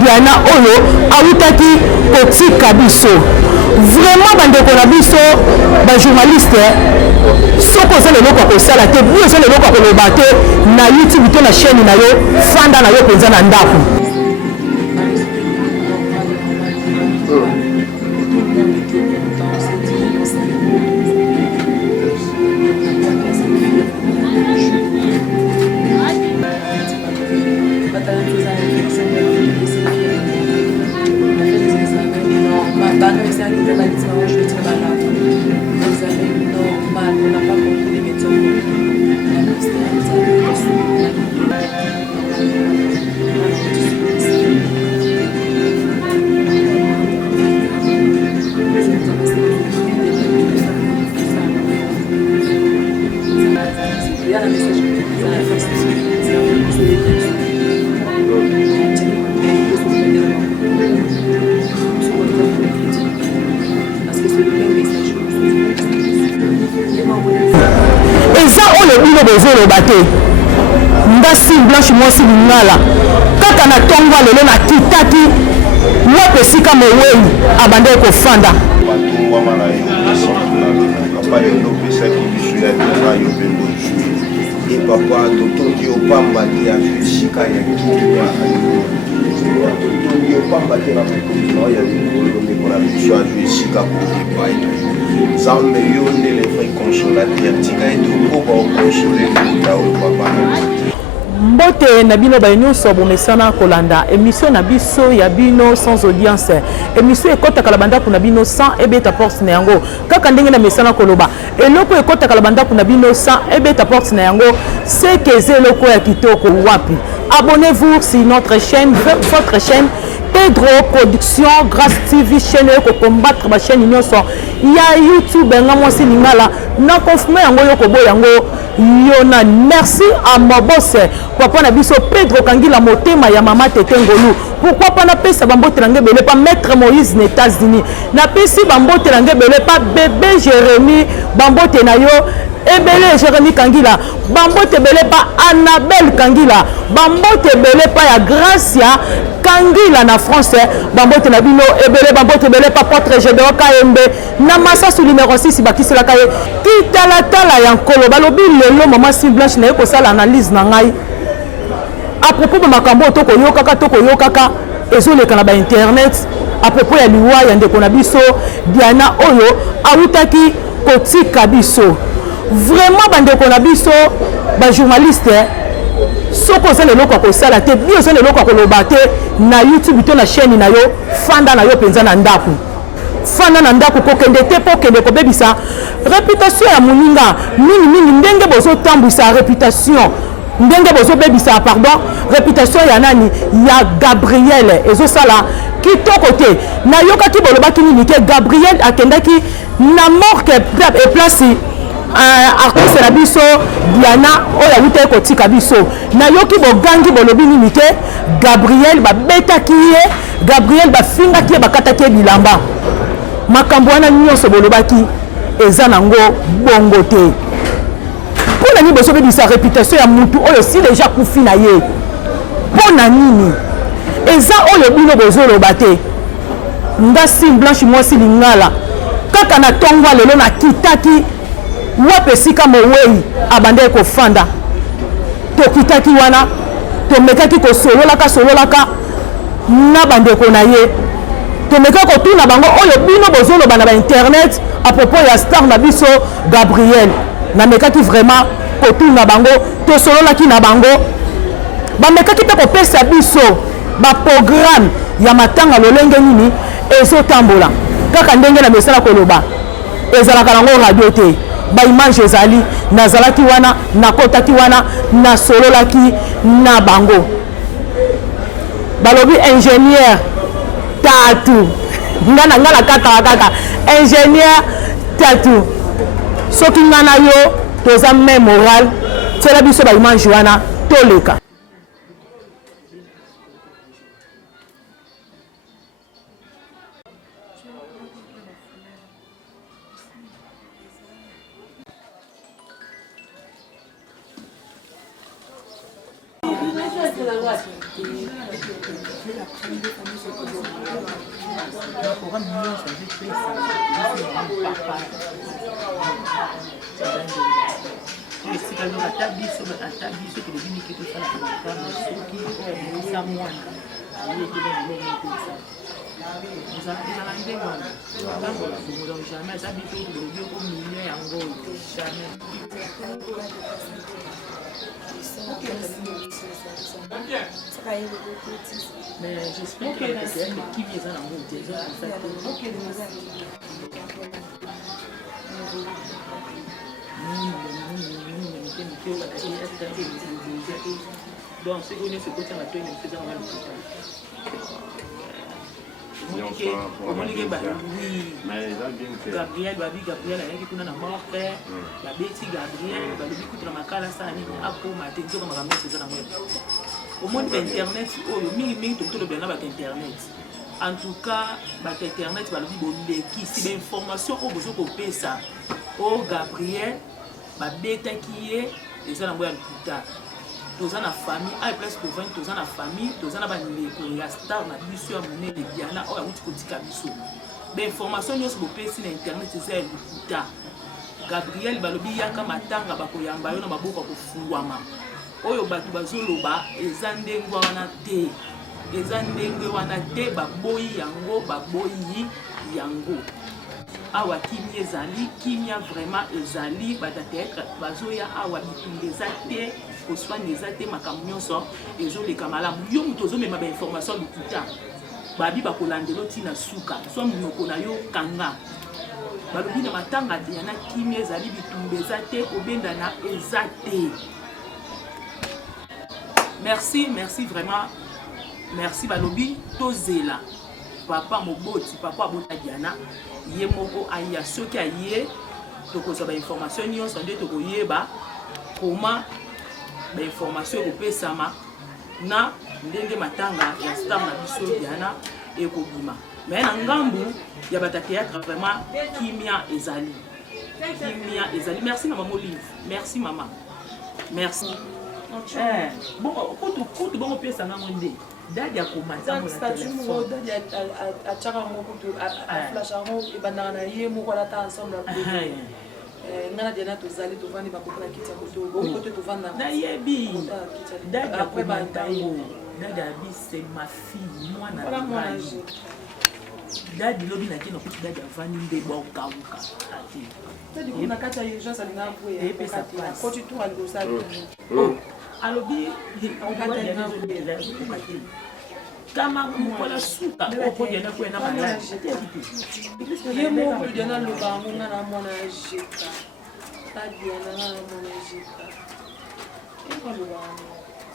Diana Oyo autaki kotika biso. Vraiment bandeko na biso ba journaliste soko za lelo kwa kosala te bio za lelo kwa koloba te na YouTube to na chaîne na yo fanda na yo penza na ndako. Bezolo bate ngasi blanche mwasi lingala kaka na tongwa lelo na kitaki mwape sika mowei abande ko fanda batungwa mala yo papa yo lopesaki biso ya tera yo pembo e papa totondi opamba te ya sika ya kiwa totondi opamba te na mokolo ya likolo ndeko na biso azwi sika kokipai Zambe yo ne le vrai consolateur tika eto koba okonsole luta o papa mbote na bino ba nyonso bomesana kolanda émission na biso ya bino sans audience émission ekota kala banda kuna bino sans ebeta porte na yango kaka ndenge na mesana koloba eloko ekota kala banda kuna bino sans ebeta porte na yango c'est que zeloko ya kitoko wapi abonnez-vous sur notre chaîne votre chaîne Pedro Production Grâce TV chaîne ko combattre ba chaîne nyonso ya YouTube nga mwasi lingala na confirmer yango yoko boy yango yona merci à ma boss papa na biso Pedro Kangila motema ya mama Tete Ngolu pourquoi pas na pesa bambote langue belé pas maître Moïse aux États-Unis na pesi bambote langue belé pas bébé Jérémy bambote na yo ebele Jérémy Kangila bambote belé pas Annabelle Kangila bambote belé pas ya Gracia Kangila na français bambote na bino ebele bambote belé pas Porte Gédéon KMB na massa sur numéro 6 bakisi la kaye kitala tala ya nkolo balobi lelo maman Sim Blanche na ko sala analyse na ngai à propos de makambo toko yokaka ezoleka na ba internet à propos ya liwa ya ndeko na biso Diana Oyo autaki kotika biso vraiment bandeko na biso ba journaliste soko za lelo kwa kosala te bio za lelo kwa koloba te na YouTube to na chaîne na yo fanda na yo penza na ndako fanda na ndako kokende te po kende ko bebisa réputation ya muninga mingi ndenge bozo tambwisa réputation ndenge bozo bebisa pardon réputation ya nani ya Gabriel ezo sala kitoko te na yoka ki boloba kini ke Gabriel akendaki na morgue et place artiste na biso Diana oya wute ko tika biso na yoki bogangi bolobi nini te Gabriel ba betaki ye Gabriel ba finga ki bakata ki bilamba makambo wana nyonso bolobaki eza nango bongo te pona ni boso bebisa réputation ya mutu oyo si déjà kufi na ye pona nini eza oyo bino bozoloba te ngasi Blanche mwasi lingala kaka na tongwa lelo na kitaki wape sika mowei abande ko fanda to kitaki wana to mekaki ko sololaka na bandeko na ye to meka ko tuna bango oyo bino bozoloba na ba internet à propos ya star na biso Gabriel na mekaki vraiment ko tuna bango to sololaki na bango ba mekaki te ko pesa biso ba programme ya matanga lolenge nini ezotambola kaka ndenge na mesala koloba ezalaka nango radio te ba image ezali nazalaki wana nakotaki wana na sololaki na bango balobi ingénieur tatu ngana kaka ingénieur tatu soki ngana yo toza même moral tela biso ba image wana toleka programme nyonso ezopesa papa esika loka ata biso tolebi niki tosalaka makama soki oyosa mwana ayekelelomopesa ezala ndenge wana tambola bongo donc jamais ata biso tolobi oko milio yango jamais. Mais j'espère que c'est elle qui vient dans mon déjà donc c'est qu'on est ce côté là toi il me faisait mal tout Gabriel babi Gabriel ayaki kuna na morte babeti Gabriel balobi kutuna makala sana nini akoma te nzoka makambo eza na mwe omoni internet oyo mingi tokutolobela na bato internet en tout cas bato internet balobi boleki si bainformation oyo bozokopesa o Gabriel babetaki ye eza na mwe ya lokuta toza na famille à place pour 20 toza na famille toza na bandeko ya star na biso ya monene Diana oyo akuti kotika biso bainformation nyonso bopesi na internet eza ya lokuta Gabriel balobi yaka matanga bakoyamba yo na maboko ya kofungwama oyo bato bazoloba eza ndenge wana te baboyi yango awa kimia ezali kimia vraiment ezali batateatre bazoya awa bitumba eza te koswani eza te makambo nyonso ezoleka malamu yo moto ozomema bainformation lokuta babi bakolandela ntina suka so monoko na yo kanga balobi na matanga Diana kimia ezali bitumba eza te kobendana eza te. Merci vraiment merci balobi tozela papa moboti papa abota Diana ye moko aya soki aye tokozwa bainformation nyonso nde tokoyeba koma bainformation ekopesama na ndenge matanga ya star na biso Diana ekobima mais na ngambu ya batateatre vraiment kimia ezali merci maman Olive merci maman merci bon kutu bongo pesa ngango nde dadi akomata mo na téléphone dadi achaka ngo kutu flash ngo ibandana na ye moko la ta ensemble ngana Diana tozali tovandi bakopona kiti ya koto tovanda na yebi dadi akomata yo dadi abi c'est ma fille mwana ngai dadi lobi na kino kuti dadi avandi nde bokauka ati dadi kuna kati ya urgence alinga kuya pesa koti tu alosali alobi kama mkola suka okodiana kwena malade ye moko Diana loba ngo ngana mona jeka Diana ngana mona jeka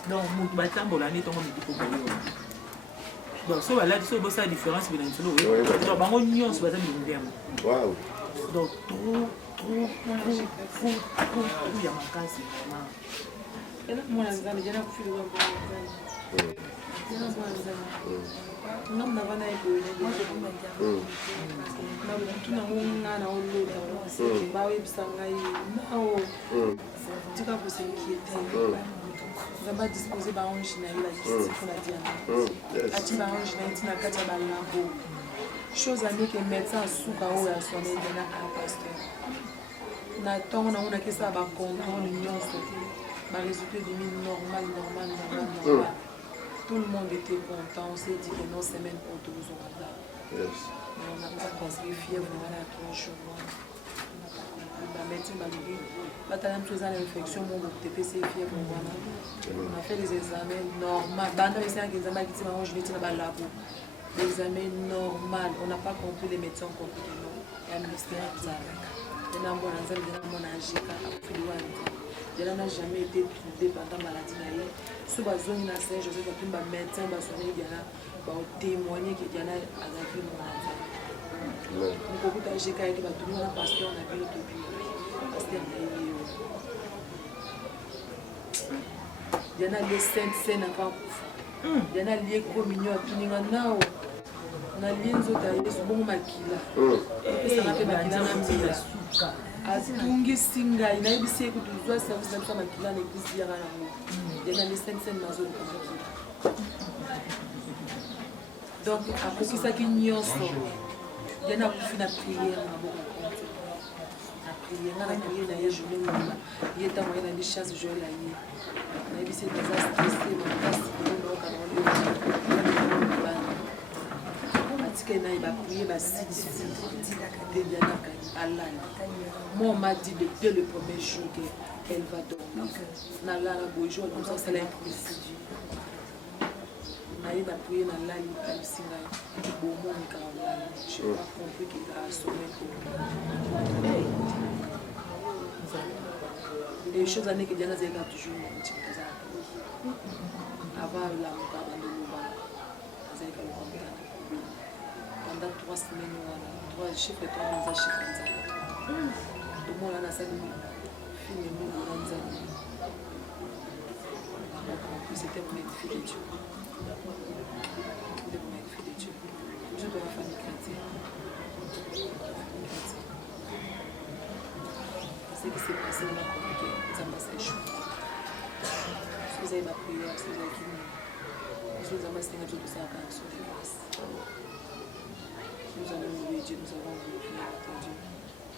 donc mutu batambola ni tongo mitiko bayo donc so baladi so bosa différence bila nsolo donc bango nyonso baza milungemo Wow. donc trop ya makasi vraiment. Mwana nzambe Diana kufika kwa nzambe Diana mwana nzambe ngam na bana ipo na tuna ngana na oloda bawe bisanga yi nao tika ko s'inquiéter ngamba disposer ba ange na ila justice na Diana ati ba ange na tina kata ba labo chose ami que médecin suka o ya sonné Diana a pasteur na tongo na ona kesa ba contrôle nyonso. Le résultat du normal. Tout le monde était content. On s'est dit que non, semaine pour 12 ans. Yes. On n'a pas conseillé fièvre, voilà, 3 jours. La médecine m'a dit, l'infection, on a fait les examens normaux. L'examen normal. On n'a pas compris, les médecins ont compris que non. Il y a un mystère. Diana n'a jamais été trouvée pendant la maladie. Si vous avez un médecin, je sais que les médecins vont témoigner que Diana a vécu mon enfant. Nous avons dit que Diana a parce qu'on a vu le topi. Diana a les scènes n'a pas couvert. Diana a les communions à tout le monde. On a les autres à les bons makila. Et ça n'a fait makila na mila. Atungi singa inayibisi ekutuzwa service na makila na eglise ya rango. Diana les scènes mazo. Donc akokisaki nyonso ye nakufi na priere na bokonte na priere nga na priere na ye journée moma ye ntango ye nandi chance joel na ye nayebisi naza stresse makasi atikali na ye bapriere basilisi dedianaka alala. Moi on m'a dit dès le premier jour qu'elle va dormir nalala bojour comme ça c'est impossible. Je n'ai pas compris qu'il a assommé. Les choses années que Diana Zéga toujours avant la pendant 3 semaines, 3 chiffres, 3 chiffres. Tout le monde a sa fille c'était pour être fille de Dieu. Je dois faire une chrétienne. Ce qui s'est passé dans ma communauté, ça m'a fait chaud. Si vous avez ma prière, si vous avez qui si vous avez ma Dieu de sa réaction de grâce. Nous allons louer Dieu, nous allons glorifier notre Dieu.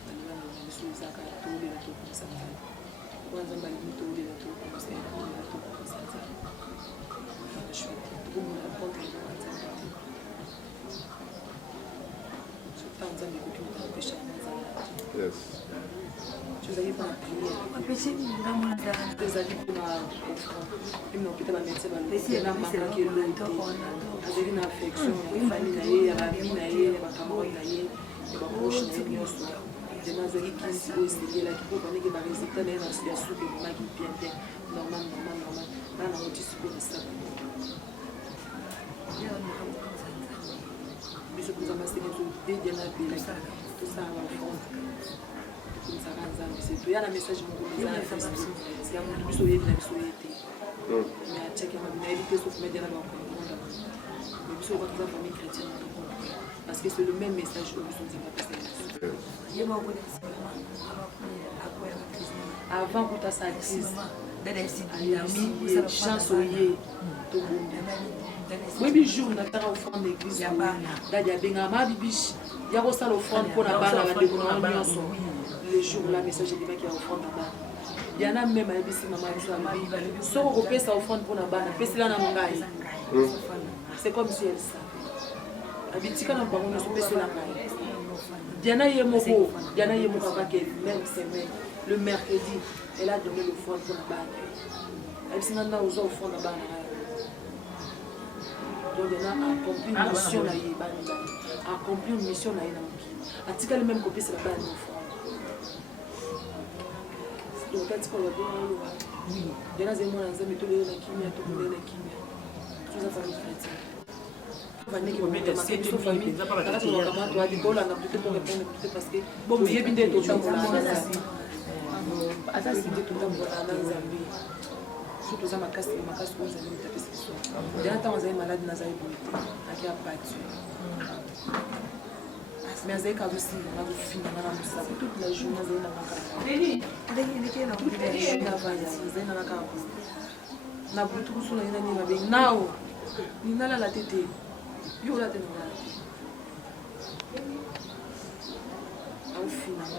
Nous allons louer Dieu, nous allons louer Dieu, nous allons louer Dieu. Nous allons louer Dieu, nous allons Yes. Tu as eu pour la prière. Des avis pour la offrande. Ils m'ont peut-être mettre dans le pays. Ils m'ont marqué l'autre. Avec une affection, une famille, la vie, la camarade, la proche, la nyonso. Des nazari qui sont essayés là, qui peuvent donner des résultats dans la situation de maman qui bien, normal. Là, on a dit ce que c'est ça. Je vous remercie de bien appeler tout ça à l'enfant. Il y a un message qui me dit c'est un peu plus solide, mais à checker ma évité sauf mettre dans la mais puis on va trouver la famille chrétienne parce que c'est le même message que nous sommes dit avant que tu as sa crise chance tout le monde. Oui, mais jour, on a fait offrande d'église. Il y a aussi l'offrande pour la balle à la décoration. Le jour où la message est qu'il y a offrande à la balle. Il y en a même à l'ébissi, maman, si on repère sa offrande pour la balle, c'est comme si elle savait. Habitika na bango na sopesi la balle. Diana Yemoko, même semaine, le mercredi, elle a donné l'offrande pour la balle. Elle s'est maintenant aux offrandes à la balle. Donc il a accompli une mission là, accompli une mission là, a tika le même copie c'est la balle d'offrande. Donc quand tu vois oui, il y a des gens qui ont mis la kimia, tout le monde la kimia, tout ça famille chrétienne. Famille qui met des sites de famille, ça pas la kimia. Tu as dit bon là, on a plutôt pour répondre parce que bon, il y a bien des autres gens là. Attends, c'est des tout le monde là dans Zambie. Surtout ça, ma casse pour les amis, taper ce soir. Dernier temps, on a malade, on a qui a battu. Mais on a aussi, on a fini, on a ça. Toute la journée, on a toute la journée avant, on a tout sur la ligne. Now, il n'a la tête. Il a la tête. Au final,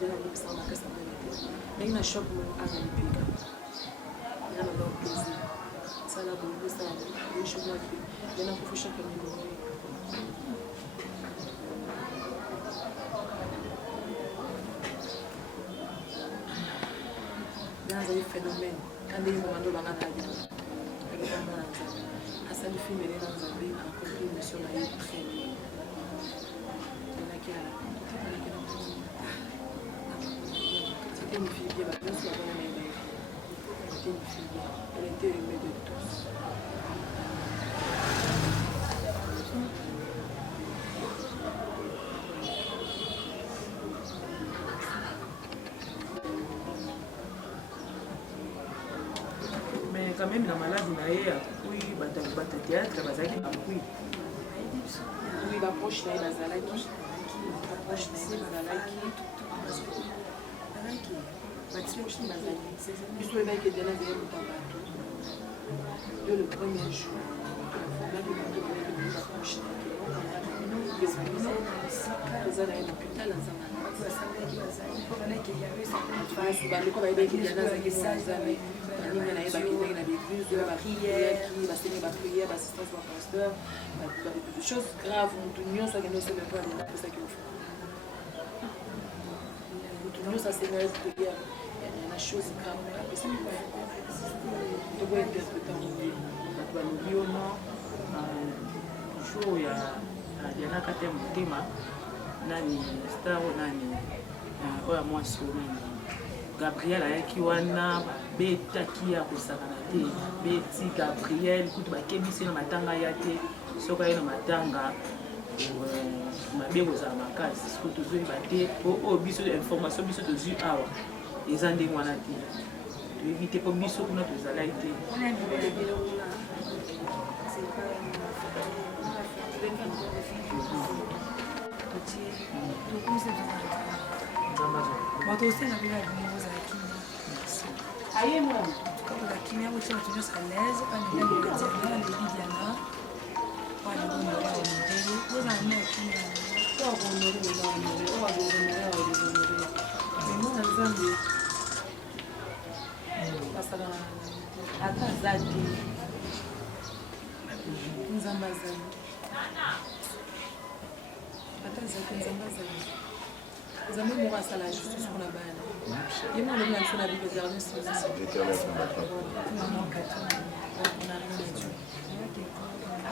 il y a un ça, on a cassé la tête. Mais il y a un choc, on a un pic. Il y a un plaisir. Ça l'a beaucoup, ça a des choses à faire. Il y a un peu de choc à nous. Dans un phénomène, quand il y a un moment où on a dit, à ça, le film est dans un pays, a compris une mission là, il est très bien. Il y en a qui a c'était une fille bien, mais nous, c'était une fille bien. Elle était aimée de tous. Mais quand même, la maladie, oui, le théâtre, oui. Oui, ma proche, là, il a Zalaki. Ma proche, là, il a Zalaki. Puisque le mec est déjà là, il est le premier jour. Choses graves, ça c'est la chose grave. show ya Diana kate motema nani star nani oya mwasi nani Gabriel ayaki wana betaki ya kosakana te beti Gabriel kutu bakebisi na matanga ya te soka ye na matanga mabeko za makasi kutu zoi bate o biso information biso tozui awa eza ndenge wana te toyebi te po biso kuna tozalai te Watu usina bila vinyo za kimya. Aye mo. Kama za kimya wote tunyo saleze kwa ndio ndio jana ndio jana. Kwa ndio ndio ndio. Ngoza ndio kimya. Kwa ndio ndio ndio. Kwa ndio ndio ndio. Ndio na zambi. Pasala hata zadi. Nzamba zadi. Hata zadi nzamba zadi. Vous avez mon à la justice pour la balle. Il m'a donné un peu la vie de dernier service.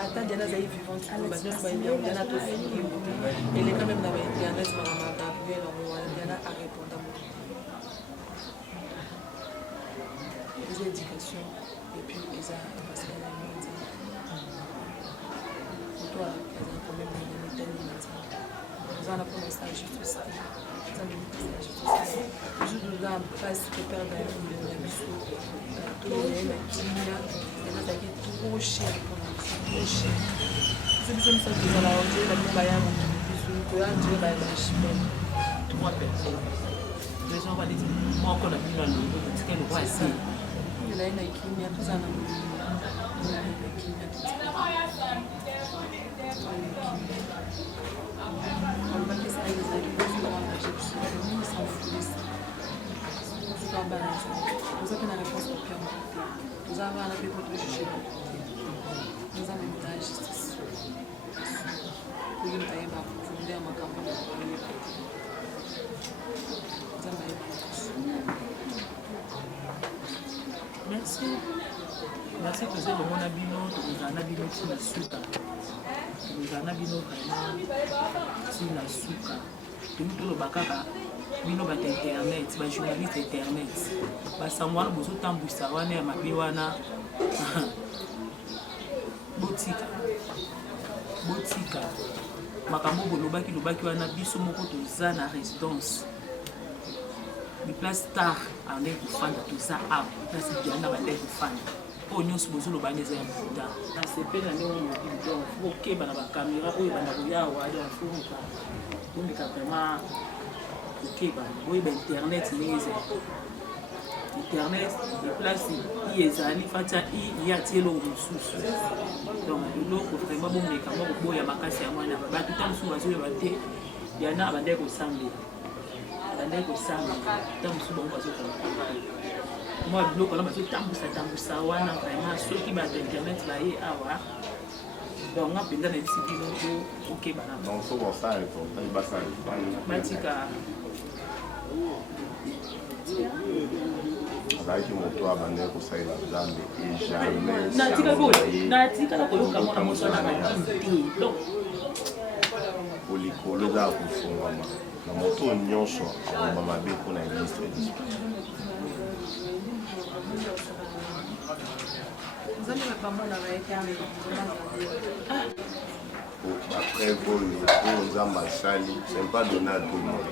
Attends, Diana Zaï vivante, elle est quand même dans Internet, Diana a répondu à moi. Les éducations, et puis les arts, parce qu'elle a une pour toi, elle a quand même une nous allons pour la justice. Je dois passer que perdre la biso. Tout le monde qui est trop cher pour nous. Trop cher. C'est besoin de ça que nous allons dire. La vie va y avoir un biso. Tu vas dire la chimène. 3 personnes. Les gens vont dire moi encore la vie dans le monde. C'est qu'elle voit ici. Il y a une équipe, il y a tout ça dans le monde. Il y a une équipe, il y a tout ça. Vous avez une réponse au cœur. Vous avez un appel pour le juger. Nous avons la justice. Vous avez ma profondeur, ma campagne. Vous avez merci. Merci que vous avez mon abino, que vous avez un abino qui la souka. Vous avez un abino vraiment qui la souka. Tout le bakaba. Bino ba internet, ba journaliste internet. Ba samwana bozo tambusa wana ya mabi wana. Botika. Makambo bolobaki wana biso moko toza na résidence. Di place star ande kufanda toza a place Diana bande kufanda. O nyonso bozo lobane za mputa. Na sepena ne on mobile donc OK bana ba caméra oyo bana koya wa ya fuka. Donc vraiment OK, oui, Internet, Internet, les places, il y a des fatia, il y a des lots sous. Donc, le lot, vraiment, bon, mais quand même, il y a ma casse à moi, il y a tout le temps sous il y en a un bandé au samedi. Moi, le lot, quand même, ça, vraiment, ceux qui battent Internet, là, et donc, on a besoin d'un petit peu OK, donc, faut voir ça, il va ça. Azalaki moto abandaki kosalela Nzambe et jamais natikala koyoka mwana moso na bakini te likolo eza ya kofungwama na moto nyonso akomba mabe mpona eglise après oyo Nzambe asali c'est pas donné à tout le monde.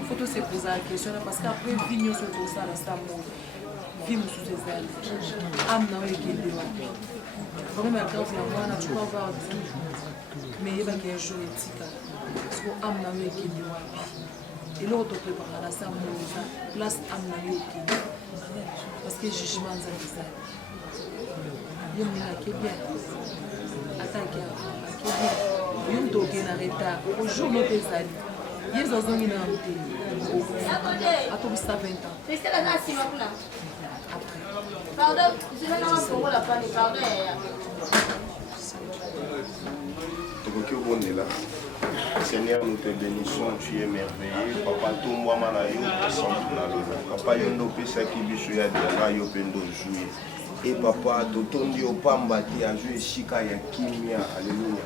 Il faut se poser la question parce qu'après vie sur tout ça ça vie sous ses ailes âme na wewe vraiment quand tu vas voir tout mais il va y avoir un jour éthique. Parce qu'on a un peu de wapi. Et là, on te prépare à ça, place à un peu. Parce que le jugement, c'est ça. Il y a un peu bien. Attaque à bien. Il y a un retard. Au jour où on est allé, il y a un peu de attends, ça 20 ans. Après. Pardon, je vais dans la panne, pardon. Seigneur, nous te bénissons, tu es merveilleux. Papa, tout moi, Manayo, Papa, yondo pesa kibiso ya dira yo pendo jouer. Et papa, totondi opambate a jouer shika ya kimia. Alléluia.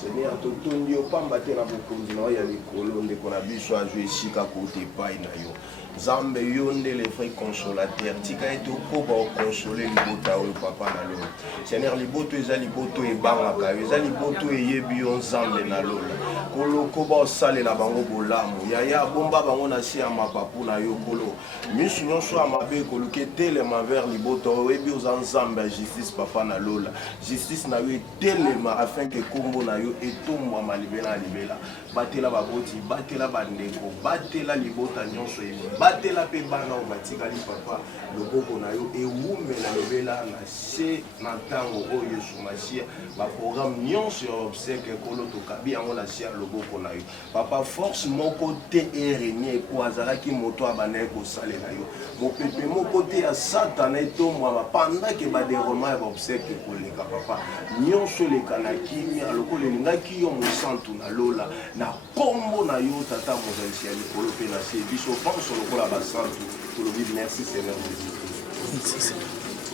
Seigneur, totondi opambate na bokonzi na ya likolo ndeko na biso a jouer shika kote pai na yo. Zambe yonde les frères consolateurs. Tika et koba o consoler libota o papa na lo. Seigneur, liboto eza liboto e bangaka, eza liboto e yebi on zambe na lola. Kolo koba o sale na bango bolamu. Ya bomba bango na si amapapu na yo kolo. Misu nyonso amabe kolo ke telema vers liboto o ebi o zambe justice papa na lola. Justice na yo telema afin que kombo na yo etomwa malibela libela. Batela baboti, batela bandeko, batela libota nyonso e batela pe bana o batikali papa loboko na yo ewumela lobela na se na ntango oyo Yesu Masia ba programme nyonso ya obsèque kolo tokabi yango na sia loboko na yo papa force moko te erenie ko azalaki moto abanaye kosalela yo mopepe moko te ya satana etomwama pendant ba déroulement ya obsèque koleka papa nyonso leka na kimia lokolo elingaki yo mosantu na lola na kombo na yo tata mozalisi ya likolo pe na se biso pense lokola basantu tolobi merci Seigneur Jésus.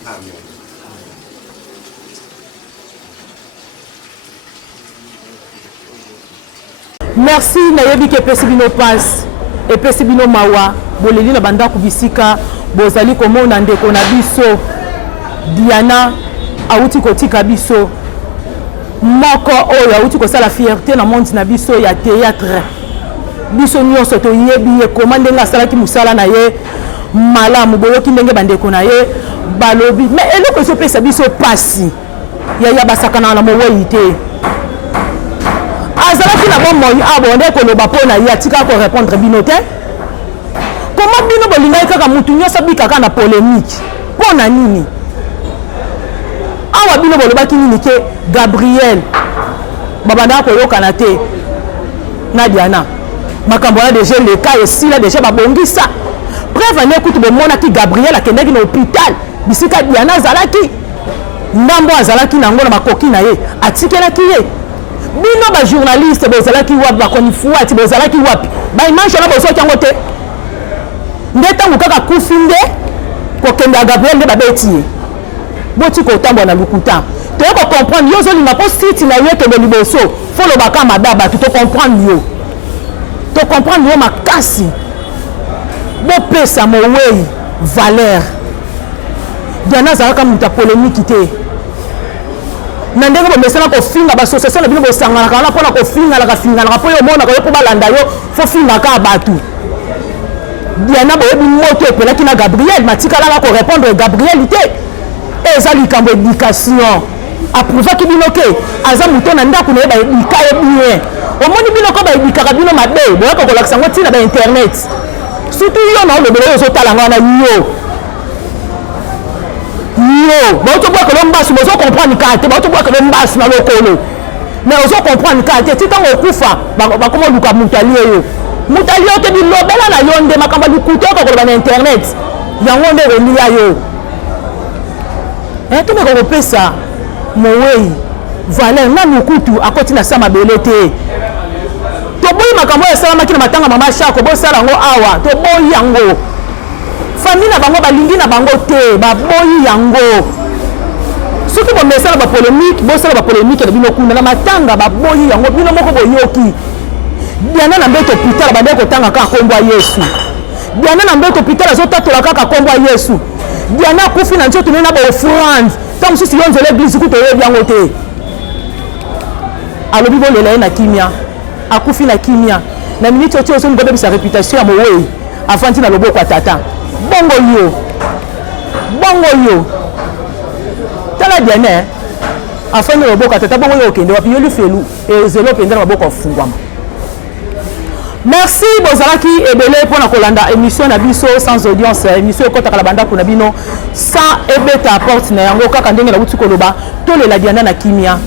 Amen. Merci nayebi ke pesi bino passe et pesi bino mawa boleli na banda kubisika bozali komona ndeko na biso Diana auti kotika biso moko oyo auti kosala fierté na monde na biso ya théâtre biso nyonso toyebi ye koma ndenge asalaki mosala na ye malamu boyoki ndenge bandeko na ye balobi mais eloko ezopesa biso pasi ya basakana na mowei te azalaki na bomoi abonde koloba mpo na ye atika korépondre bino te koma bino bolingaki kaka mutu nyonso bikaka na polémique mpo na nini awa bino bolobaki nini ke Gabriel babandaka koyokana te na Diana makambo wana déjà le cas esila déjà babongisa preuve ane kutu bomonaki Gabriel akendaki na hôpital bisika Diana azalaki ndambo azalaki nango na makoki na ye atikelaki ye bino bajournaliste bozalaki wapi bakonifuati bozalaki wapi baimage wana bozoki yango te nde ntango kaka kufi nde kokende ya Gabriel nde babeti ye boti kotambola na lukuta toye kocomprendre yo ozolinga mpo siti na yo ekende liboso fo lobaka mabe ya bato tocomprendre yo tocomprendre yo makasi bopesa mowei valeur Diana azalaka moto ya polémique te na ndenge bomesana kofinga bassociation na bino bosanganaka wana mpona kofinganaka mpo yo omonaka yo mpo balanda yo fo fingaka bato Diana boyebi moto epelaki na Gabriel matikalaka korépondre Gabriel te eza likambo éducation aprouvaki bino ke aza moto na ndako na ye baedika ye bien omoni bino ko baedikaka bino mabe boyaka kolakisa yango ntina bainternet surtout yo na olobela oyo ozotalanga wana yo baotobwakelo mbasi bozocomprendre kaka te baotobwakelo mbasi na lokolo mais ozocomprendre kaka te ti ntango okufa bakoma oluka mutali oyo mutali oyo te bilobela na yo nde makambo ya likuta oyo kakoloba na internet yango nde relia yo tomeka kopesa mowei valeur nanu kutu akoti na sa mabele te toboyi makambo oyo esalamaki na matanga mama shako bosala yango awa toboyi yango famille na bango balingi na bango te baboyi yango soki bomesala bapolémique bosala bapolémique na bino kuna na matanga baboyi yango bino moko boyoki Diana na mbeto hôpital bande kotanga kaka kombo ya Yesu Diana na mbeto hôpital azotatola kaka kombo ya Yesu Diana akufi na nzoto na baofrande ntango mosusu yo nzela église kutu oyebi yango te alobi bolela ye na kimia akufi na kimia na miniti oti ozo ngobebisa réputation ya mowei afandi na loboko ya tata bongo yo tala Diana afin de boka tata bongo okende wapi yolu felu ezelo penda na boko fungwama. Merci bozalaki ebele pour na kolanda émission na biso sans audience émission ekota kala banda kuna bino sans ebeta porte na yango kaka ndenge na butu koloba to le la Diana na kimia.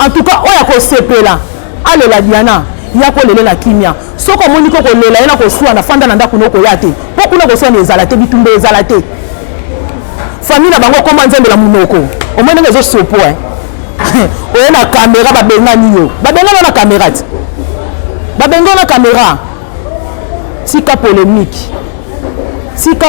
En tout cas oya ko sepela ale la Diana ya ko lele na kimia soko moni ko lela ena ko suwa na fanda na ndako noko yate po kuna ko suwa ne ezalate bitumbe ezalate famille na bango koma nzembe la munoko o mona ngezo sopo oya na caméra babenga niyo babenga na caméra babenga na caméra tika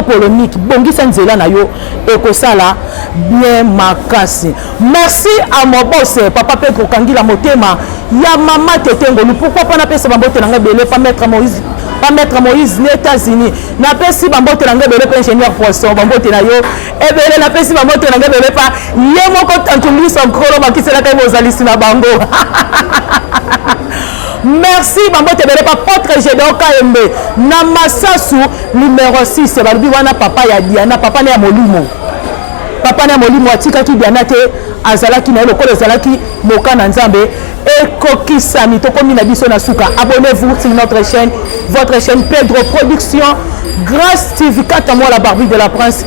polémique bongisa nzela na yo ekosala bien makasi. Merci à mon boss papa Pedro Kangila Motema ya mama Tetengolu. Pourquoi pas na pesa bambote nanga belé pas mettre Moïse les États-Unis na pesi bambote nanga belé pas ingénieur poisson bambote na yo e belé na pesi bambote nanga belé pas ye moko tantuli son krolo bakisela kay bozalisi na bango. Merci bambote belé pas potre Gédéon Kaembe na Masasu numéro 6 balobi wana papa ya Diana papa na ya Molimo. Papa na Molimo atika ki Diana te azalaki na lokolo azalaki moka na Nzambe ekokisami tokomi na biso na suka. Abonnez-vous sur notre chaîne, votre chaîne Pedro Production, Grâce TV 4 mois la Barbie de la Prince.